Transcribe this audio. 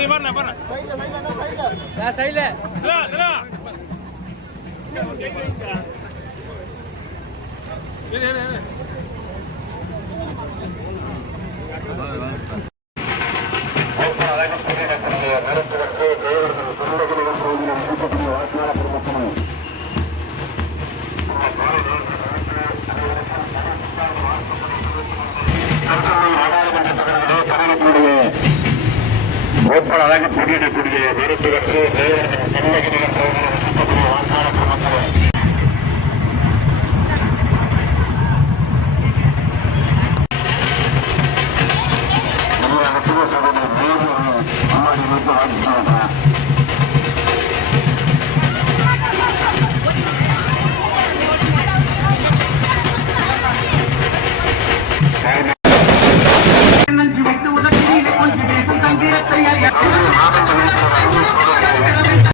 மக்களின் நெஞ்சில் நிறைந்திருக்கும் அத்தோடு மரியாதை நீ வரல வரல சைட்ல திரா திரா இரு இரு இரு ஓப்பன் அழகு போட்டியிடக்கூடிய மருத்துவருக்கு தமிழக வாக்காள மக்களே அம்மாடி வந்து வாங்கிட்டு I'll be